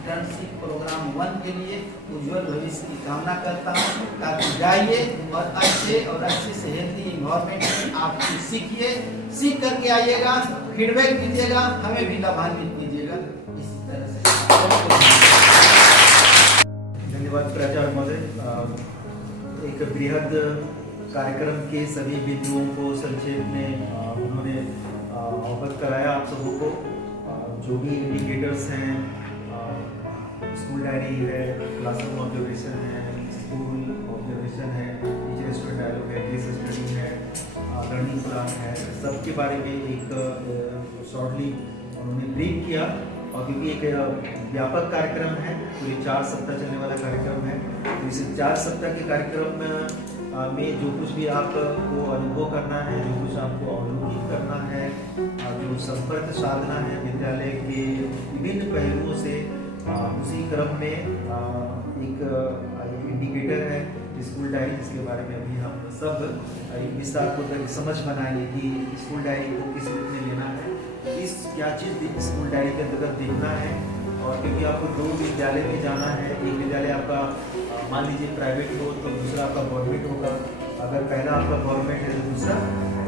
Internship programme 1 के लिए उज्जवल भविष्य की कामना करता हूँ, ताकि जाइए और अच्छे से हेल्दी इन्वायरमेंट में आप कुछ सीखिए, सीख करके आइएगा, फीडबैक दीजिएगा, हमें भी लाभान्वित कीजिएगा। इसी तरह से धन्यवाद प्राचार्य महोदय। एक बृहद कार्यक्रम के सभी बिंदुओं को संक्षेप में उन्होंने अवगत कराया आप सबों को। जो भी इंडिकेटर्स हैं, स्कूल डायरी है, क्लासरूम ऑब्जर्वेशन है, स्कूल ऑब्जर्वेशन है, टीचर स्टूडेंट डायलॉग है, केस स्टडी है, लर्निंग प्लान है, सबके बारे में एक शॉर्टली उन्होंने ब्रीफ किया। और क्योंकि एक व्यापक कार्यक्रम है, पूरे 4 सप्ताह चलने वाला कार्यक्रम है, तो इस 4 सप्ताह के कार्यक्रम में जो कुछ भी आपको अनुभव करना है, जो कुछ आपको अवलोकित करना है, जो संपर्क साधना है विद्यालय के विभिन्न पहलुओं से, उसी क्रम में एक इंडिकेटर है स्कूल डायरी, जिसके बारे में अभी हम सब विस्तारपूर्वक समझ बनाएंगे कि स्कूल डायरी को किस रूप में लेना है, क्या चीज़ स्कूल डायरी के अंतर्गत देखना है। और क्योंकि आपको 2 विद्यालय में जाना है, एक विद्यालय आपका मान लीजिए प्राइवेट हो तो दूसरा आपका गवर्नमेंट होगा, अगर पहला आपका गवर्नमेंट है तो दूसरा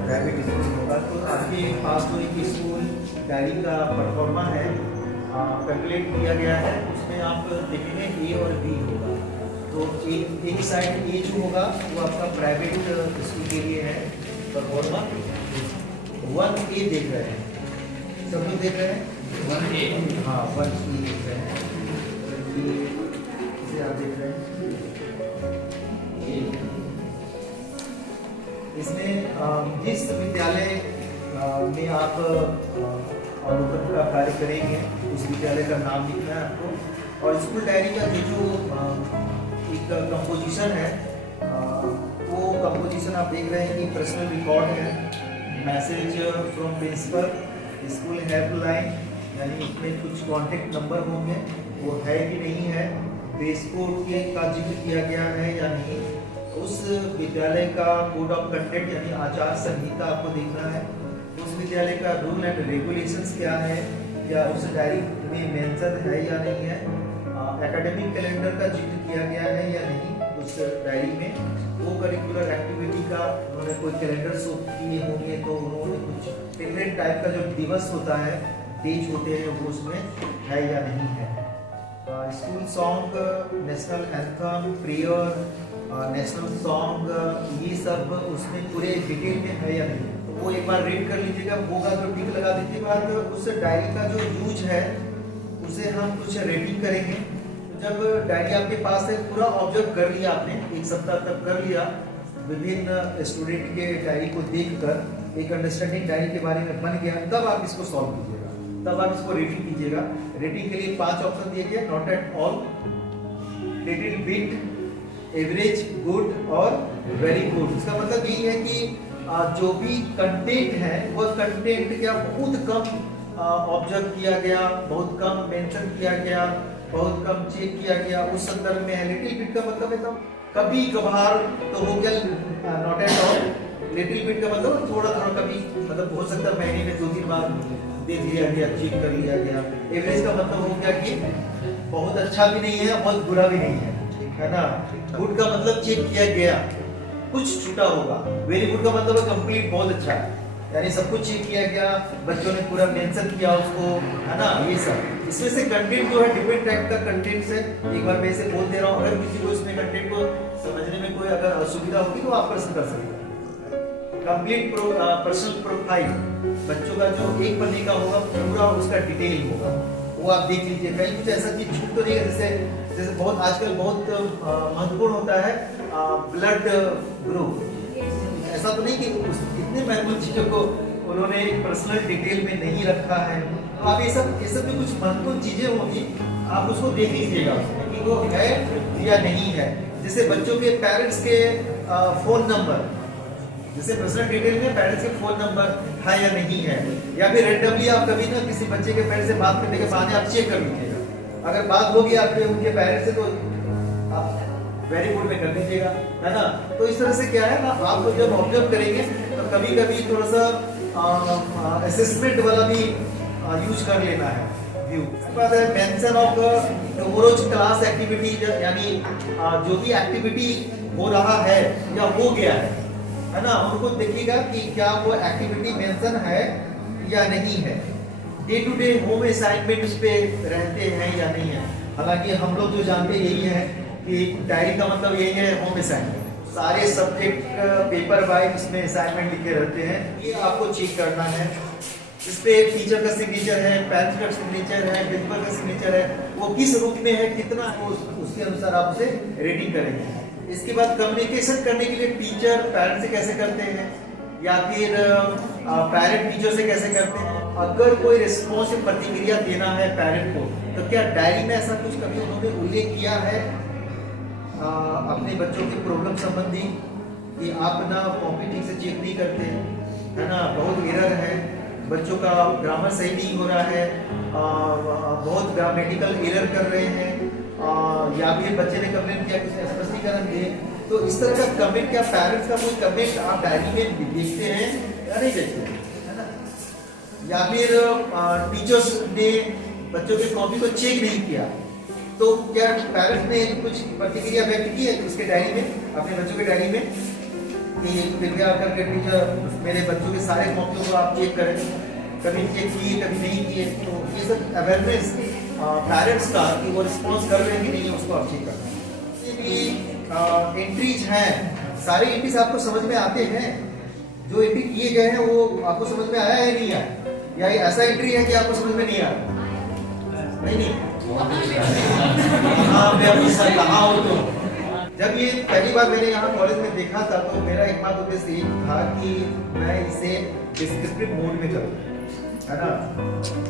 प्राइवेट स्कूल होगा, तो आपके पास जो एक स्कूल डायरी का परफॉर्मा है कैलकुलेट किया गया है, उसमें आप देखेंगे ए और बी होगा। तो एक साइड ए जो होगा वो आपका प्राइवेट स्कूल के लिए है परफॉर्मा 1A देख रहे हैं, सब लोग देख रहे हैं 1A, हाँ 1A देख रहे हैं, इसे आप देख रहे हैं। इसमें जिस विद्यालय में आप अवलोकन का कार्य करेंगे उस विद्यालय का नाम लिखना है आपको। और स्कूल डायरी का जो एक कंपोजिशन है, वो कंपोजिशन आप देख रहे हैं कि पर्सनल रिकॉर्ड है, message from principal, school helpline, यानी उसमें कुछ कॉन्टेक्ट नंबर होंगे, वो है कि नहीं है, ड्रेस कोड के का जिक्र किया गया है या नहीं, उस विद्यालय का कोड ऑफ कंडक्ट यानी आचार संहिता आपको देखना है, उस विद्यालय का रूल एंड रेगुलेशंस क्या है, या उस डायरी में मेंशन है या नहीं है, एकेडमिक कैलेंडर का जिक्र किया गया है या नहीं उस डायरी में, वो करिकुलर एक्टिविटी का उन्होंने कोई कैलेंडर शो किए होंगे तो उन्होंने कुछ डिफरेंट टाइप का जो दिवस होता है, डेज होते हैं, वो उसमें है या नहीं है। School song, national anthem, prayer, national song, ये सब उसमें पूरे डिटेल में है या नहीं, तो वो एक बार रीड कर लीजिएगा, होगा तो टिक लगा दीजिएगा। उस डायरी का जो यूज है उसे हम कुछ रेटिंग करेंगे। तो जब डायरी आपके पास है, पूरा ऑब्जर्व कर लिया आपने, 1 सप्ताह तक कर लिया, विभिन्न स्टूडेंट के डायरी को देखकर एक अंडरस्टैंडिंग डायरी के बारे में बन गया, तब आप इसको सॉल्व कीजिएगा, तब आप इसको रेटिंग कीजिएगा। रेटिंग के लिए 5 ऑप्शन दिए गए, not at all, little bit, average, good और वेरी गुड। इसका मतलब यही है कि जो भी कंटेंट है वह कंटेंट क्या बहुत कम ऑब्जर्व किया गया, बहुत कम मेंशन किया गया, बहुत कम चेक किया गया, उस संदर्भ में है। लिटिल बिट का मतलब है तो कभी कभार तो हो गया, not at all. Little bit का मतलब थोड़ा थोड़ा कभी, मतलब हो सकता है महीने में 2-3 बार देख लिया गया, चेक कर लिया गया। एवरेज का मतलब हो गया कि बहुत अच्छा भी नहीं है, बहुत बुरा भी नहीं है ना। गुड का मतलब चेक किया गया, कुछ छूटा होगा। वेरी गुड का मतलब है कंप्लीट, बहुत अच्छा है, यानी सब कुछ चेक किया गया, बच्चों ने पूरा मेंशन किया उसको, है ना। ये सब इसमें से कंटेंट जो है डिफरेंट टाइप का कंटेंट है। एक बार मैं इसे बोल दे रहा हूँ, अगर किसी को इसमें कंटेंट को समझने में कोई अगर असुविधा होगी तो आप प्रश्न कर सकते हैं। कंप्लीट पर्सनल प्रोफाइल, बच्चों का जो 1 पन्ने का होगा, पूरा उसका डिटेल होगा, वो आप देख लीजिए। कहीं कुछ ऐसा चीज छूट तो नहीं है, जैसे बहुत आजकल बहुत महत्वपूर्ण होता है ब्लड ग्रुप, ऐसा तो नहीं कि इतने महत्वपूर्ण चीजों को उन्होंने पर्सनल डिटेल में नहीं रखा है। तो आप ये सब भी कुछ महत्वपूर्ण चीजें होंगी, आप उसको देख लीजिएगा कि वो है या नहीं है। जैसे बच्चों के पेरेंट्स के फोन नंबर, जैसे पर्सनल डिटेल में पेरेंट्स के फोन नंबर है या नहीं है, या फिर रेंडमली आप कभी ना किसी बच्चे के पेरेंट्स से बात करने के बहाने आप चेक कर लीजिएगा, अगर बात होगी आपके उनके पेरेंट्स से तो आप वेरी गुड में कर दीजिएगा, है ना। तो इस तरह से क्या है ना, आप जब ऑब्जर्व करेंगे तो कभी-कभी थोड़ा सा असेसमेंट वाला भी यूज कर लेना है। व्यू। उसके बाद है mention of tomorrow's class activity, यानी जो भी एक्टिविटी हो रहा है या हो गया है ना, उनको देखिएगा कि क्या वो एक्टिविटी मेंशन है या नहीं है। Day to day home assignments पे रहते हैं या नहीं है। हालांकि हम लोग जो जानते यही है कि डायरी का मतलब यही है होम असाइनमेंट। सारे सब्जेक्ट पेपर वाइज इसमें असाइनमेंट लिखे रहते हैं, ये आपको चेक करना है। इस पे टीचर का सिग्नेचर है, पेरेंट्स का सिग्नेचर है, प्रिंसिपल का सिग्नेचर है, वो किस रूप में है, कितना है, उसके अनुसार आप उसे रेटिंग करेंगे। इसके बाद कम्युनिकेशन करने के लिए टीचर पेरेंट्स से कैसे करते हैं या फिर पेरेंट टीचर से कैसे करते हैं। अगर कोई रिस्पॉन्स प्रतिक्रिया देना है पेरेंट को, तो क्या डायरी में ऐसा कुछ कभी उन्होंने उल्लेख किया है अपने बच्चों के प्रॉब्लम संबंधी कि आप ना कॉपी ठीक से चेक नहीं करते है ना, बहुत एरर है, बच्चों का ग्रामर सही नहीं हो रहा है, बहुत ग्रामेटिकल एरर कर रहे हैं, या फिर बच्चे ने कंप्लेंट किया कुछ स्पष्टीकरण दिए। तो इस तरह का कमेंट, क्या पेरेंट्स का कोई कमेंट आप डायरी में देखते हैं या नहीं देखते है ना, या फिर टीचर्स ने बच्चों की कॉपी को चेक नहीं किया, तो क्या पेरेंट्स ने कुछ प्रतिक्रिया व्यक्त की है उसके डायरी में, अपने बच्चों के डायरी में कि कृपया करके टीचर मेरे बच्चों के सारे कॉपियों को आप चेक करें, कभी चेक किए कभी नहीं किए। तो ये सब अवेयरनेस पेरेंट्स का कि वो रिस्पॉन्स कर रहे हैं कि नहीं है, उसको आप चेक करना है। ये भी एंट्रीज हैं, सारे एंट्रीज आपको समझ में आते हैं, जो एंट्री किए गए हैं वो आपको समझ में आया है नहीं आया, या ये ऐसा एंट्री है कि आपको समझ में नहीं आया? नहीं हाँ, मैं अपनी सर कहाँ हो तो जब ये पहली बार मैंने यहाँ कॉलेज में देखा था, तो मेरा एकमात्र उद्देश्य ये था कि मैं इसे डिस्क्रिप्टिव मोड में करूँ, है ना,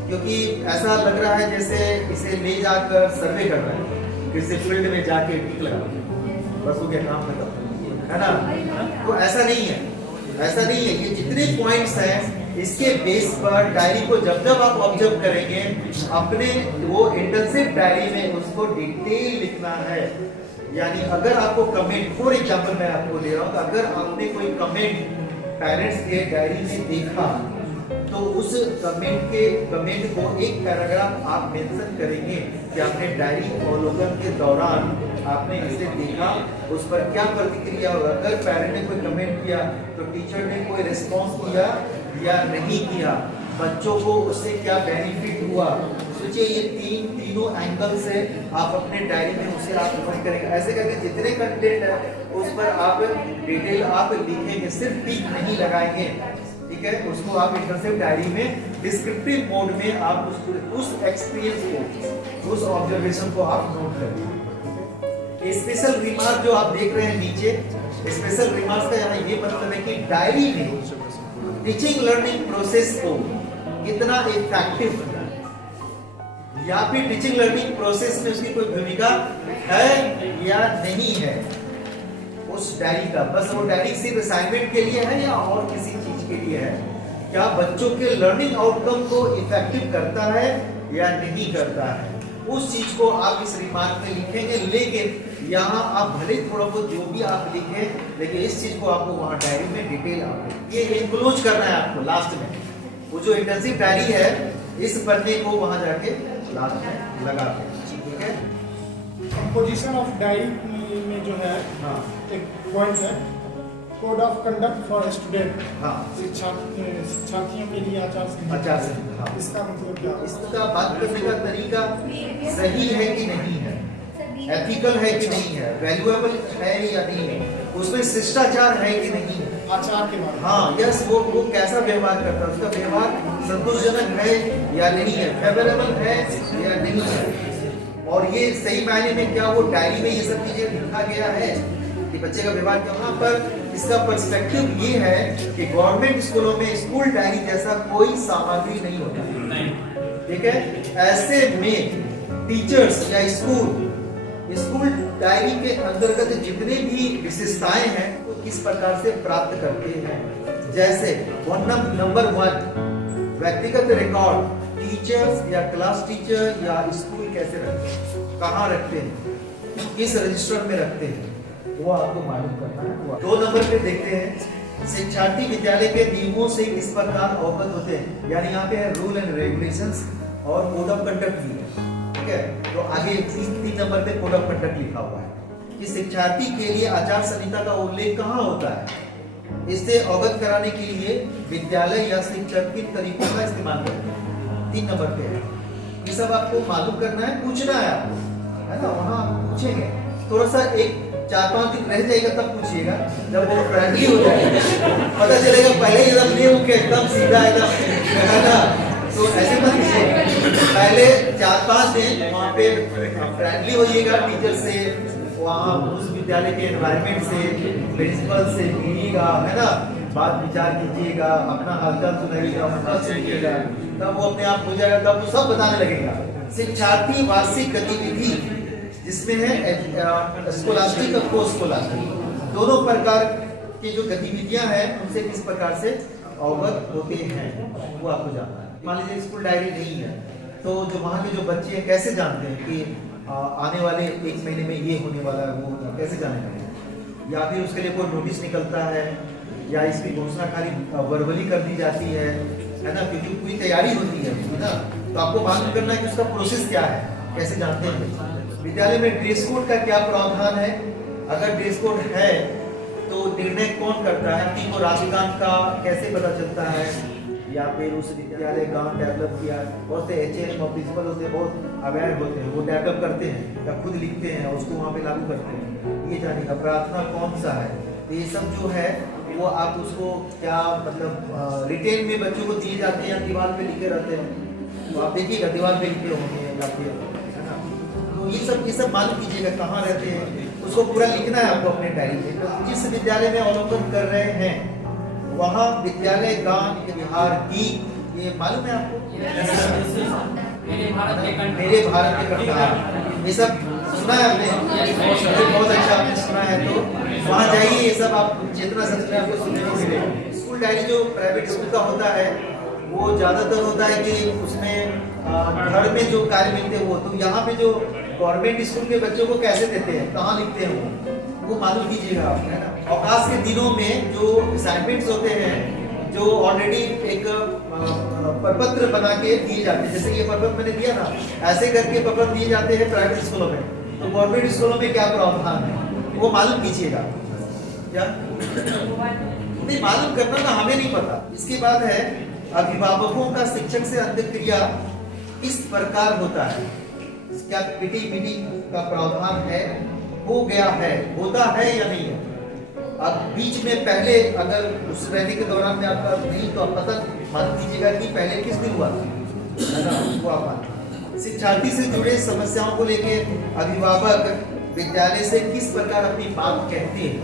क्योंकि ऐसा लग रहा है जैसे इसे ले जाकर सर्वे कर रहे हैं, किसी फील्ड में जाके टिक लगा बस हो गया काम खत्म, है ना। तो ऐसा नहीं है, ऐसा नहीं है। ये जितने पॉइंट्स हैं इसके बेस पर डायरी को जब जब आप ऑब्जर्व करेंगे, अपने वो इंटेंसिव डायरी में उसको डिटेल लिखना है। यानी अगर आपको कमेंट, फॉर एग्जांपल मैं आपको दे रहा हूँ, तो अगर आपने कोई कमेंट पेरेंट्स के डायरी में देखा, तो उस कमेंट को एक पैराग्राफ आप मेंशन करेंगे कि आपने डायरी अवलोकन के दौरान आपने इसे देखा, उस पर क्या प्रतिक्रिया हुआ। अगर पेरेंट ने कोई कमेंट किया तो टीचर ने कोई रिस्पॉन्स किया या नहीं किया, बच्चों को उससे क्या बेनिफिट हुआ। सोचिए ये तीनों एंगल से आप अपने डायरी में उसे आप नोट करेंगे। ऐसे करके जितने कंटेंट है उस पर आप डिटेल आप लिखेंगे, सिर्फ टिक नहीं लगाएंगे, ठीक है। उसको आप इंटरसेप्ट डायरी में डिस्क्रिप्टिव मोड में आप उस एक्सपीरियंस को, उस ऑब्जर्वेशन को आप नोट करेंगे। स्पेशल रिमार्क जो आप देख रहे हैं नीचे, स्पेशल रिमार्क्स का यहाँ ये मतलब है कि डायरी में टीचिंग लर्निंग प्रोसेस को कितना इफेक्टिव बना या फिर टीचिंग लर्निंग प्रोसेस में उसकी कोई भूमिका है या नहीं है उस डायरी का। बस वो डायरी सिर्फ असाइनमेंट के लिए है या और किसी चीज के लिए है, क्या बच्चों के लर्निंग आउटकम को इफेक्टिव करता है या नहीं करता है, उस चीज को आप इस रिमार्क में लिखेंगे। लेकिन यहाँ आप भले थोड़ा बहुत जो भी आप लिखें, लेकिन इस चीज को आपको वहाँ डायरी में डिटेल आप ये इंक्लूड करना है आपको लास्ट में। वो जो इंटेंसिव डायरी है इस पन्ने को वहाँ जाके लास्ट में लगा के, ठीक है। कंपोजिशन ऑफ डायरी में जो है हाँ एक पॉइंट है, code of conduct for student. हाँ, शिक्षार्थियों के लिए आचार संहिता। आचार संहिता, हाँ। इसका मतलब क्या है? इसका बात करने का तरीका सही है कि नहीं है, एथिकल है कि नहीं है, वैल्यूएबल है या नहीं है, उसमें शिष्टाचार है कि नहीं है, आचार के बारे में। हाँ यस, वो कैसा व्यवहार करता है, उसका व्यवहार संतोषजनक है या नहीं है, फेवरेबल है या नहीं है। और ये सही मायने में क्या वो डायरी में ये सब चीजें लिखा गया है कि बच्चे का व्यवहार क्या। वहाँ पर इसका पर्सपेक्टिव ये है कि गवर्नमेंट स्कूलों में स्कूल डायरी जैसा कोई सामग्री नहीं होता, ठीक है। ऐसे में टीचर्स या स्कूल डायरी के अंतर्गत जितने भी विशेषताएं हैं वो किस प्रकार से प्राप्त करते हैं। जैसे नंबर 1 व्यक्तिगत रिकॉर्ड, टीचर्स या क्लास टीचर या स्कूल कैसे रखते हैं, कहाँ रखते हैं, किस रजिस्टर में रखते हैं, वो आपको मालूम करना है। 2 नंबर पे देखते हैं शिक्षार्थी विद्यालय के नियमों से किस प्रकार अवगत होते हैं, यानी यहाँ पे है रूल एंड रेगुलेशंस, और कोड ऑफ कंडक्ट भी है, ठीक है। तो आगे 3 नंबर पे कोड ऑफ कंडक्ट लिखा हुआ है कि शिक्षार्थी के लिए आचार संहिता का उल्लेख कहाँ होता है, इससे अवगत कराने के लिए विद्यालय या शिक्षक किन तरीकों का इस्तेमाल करते हैं। 3 नंबर पे है, ये सब आपको मालूम करना है, पूछना है आपको, है ना। वहाँ पूछेंगे, थोड़ा सा 4-5 दिन रह जाएगा तब पूछिएगा, जब वो फ्रेंडली हो जाएगा पता चलेगा पहले एकदम नहीं होके एकदम सीधा एकदम, है ना। तो ऐसे मत कीजिएगा, पहले 4-5 दिन वहाँ पे फ्रेंडली होइएगा टीचर से, वहाँ उस विद्यालय के एनवायरनमेंट से, प्रिंसिपल से मिलिएगा, है ना, बात विचार कीजिएगा, अपना हालचाल सुनाइएगा, उनका सुनिएगा, तब वो अपने आप हो जाएगा, तब वो सब बताने लगेगा। शिक्षार्थी वार्षिक गतिविधि जिसमें है स्कोलास्टिक और को स्कोलास्टिक, दोनों प्रकार की जो गतिविधियां हैं उनसे किस प्रकार से अवगत होते हैं वो आपको जानना है। मान लीजिए स्कूल डायरी नहीं है, तो जो वहाँ के जो बच्चे हैं कैसे जानते हैं कि आने वाले 1 महीने में ये होने वाला है, वो कैसे जानेंगे, या फिर उसके लिए कोई नोटिस निकलता है, या इसकी घोषणा खाली वर्बली कर दी जाती है ना, क्योंकि पूरी तैयारी होती है ना। तो आपको मालूम करना है कि उसका प्रोसेस क्या है, कैसे जानते हैं। विद्यालय में ड्रेस कोड का क्या प्रावधान है, अगर ड्रेस कोड है तो निर्णय कौन करता है कि वो राष्ट्रगान का कैसे पता चलता है, या फिर उस विद्यालय गान डेवलप किया, बहुत से HM और प्रिंसिपल होते हैं, बहुत अवेयर होते हैं, वो डेवलप करते हैं या खुद लिखते हैं और उसको वहाँ पे लागू करते हैं, ये जानेगा। प्रार्थना कौन सा है, तो ये सब जो है वो आप उसको क्या मतलब रिटेन में बच्चों को दिए जाते हैं या दीवार पे लिखे रहते हैं, तो आप देखिएगा दीवार पे लिखे होंगे या फिर, है ना। तो ये सब मालूम कीजिएगा कहाँ रहते हैं, उसको पूरा लिखना है आपको अपने डायरी में। तो जिस विद्यालय में अवलोकन कर रहे हैं वहाँ विद्यालय गान बिहार गीत, ये मालूम है आपको, मेरे भारत के करतार, ये सब सुना है आपने, बहुत अच्छा आपने सुना है। तो वहाँ जाइए, ये सब आप जितना सच में आपको सुनने को मिलेगा। स्कूल डायरी जो प्राइवेट स्कूल का होता है वो ज़्यादातर होता है कि उसमें घर में जो कार्य मिलते हैं वो, तो यहाँ पे जो गवर्नमेंट स्कूल के बच्चों को कैसे देते हैं, कहाँ लिखते हैं वो मालूम कीजिएगा आप, है ना। अवकाश के दिनों में जो असाइनमेंट्स होते हैं जो ऑलरेडी एक प्रपत्र बना के दिए जाते हैं, जैसे ये प्रपत्र मैंने दिया ना, ऐसे करके प्रपत्र दिए जाते हैं प्राइवेट स्कूलों में। तो गवर्नमेंट स्कूलों में क्या प्रावधान है वो मालूम कीजिएगा, क्या नहीं मालूम करना ना, हमें नहीं पता। इसके बाद है अभिभावकों का शिक्षक से अंतःक्रिया किस प्रकार होता है, क्या पीटी मीटिंग का प्रावधान है, हो गया है, होता है या नहीं है। अब बीच में पहले अगर उस रैली के दौरान में आपका नहीं, तो आप पता मान कीजिएगा कि पहले किस दिन हुआ था। शिक्षार्थी से जुड़े समस्याओं को लेके अभिभावक विद्यालय से किस प्रकार अपनी बात कहते हैं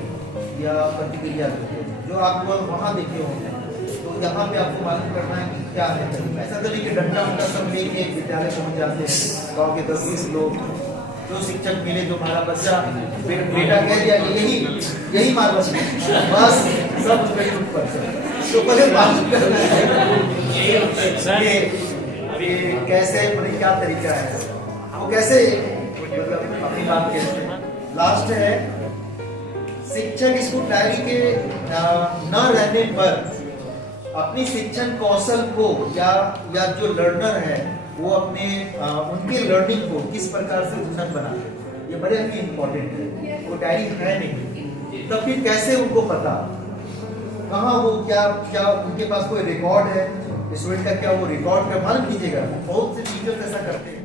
या प्रतिक्रिया देते हैं, जो आप लोग वहाँ देखे होंगे। तो यहाँ पे आपको मालूम करना है कि क्या है। ऐसा तो नहीं कि डंडा उंडा सब लेके विद्यालय पहुँच जाते हैं गाँव के 10-20 लोग, जो शिक्षक मिले, जो हमारा बच्चा बेटा कह दिया यही मार बस सब उसके ऊपर से, तो पहले मालूम करना है कि कैसे मतलब क्या तरीका है, वो कैसे मतलब अपनी बात कहते हैं। लास्ट है शिक्षक स्कूल डायरी के न रहने पर अपनी शिक्षण कौशल को या जो लर्नर है वो अपने उनके लर्निंग को किस प्रकार से उन्नत बनाते हैं, ये बड़े ही इम्पोर्टेंट है। वो डायरी है नहीं, तब फिर कैसे उनको पता कहाँ वो क्या उनके पास कोई रिकॉर्ड है स्टूडेंट का, क्या वो रिकॉर्ड कर मालूम कीजिएगा। बहुत से टीचर्स ऐसा करते हैं।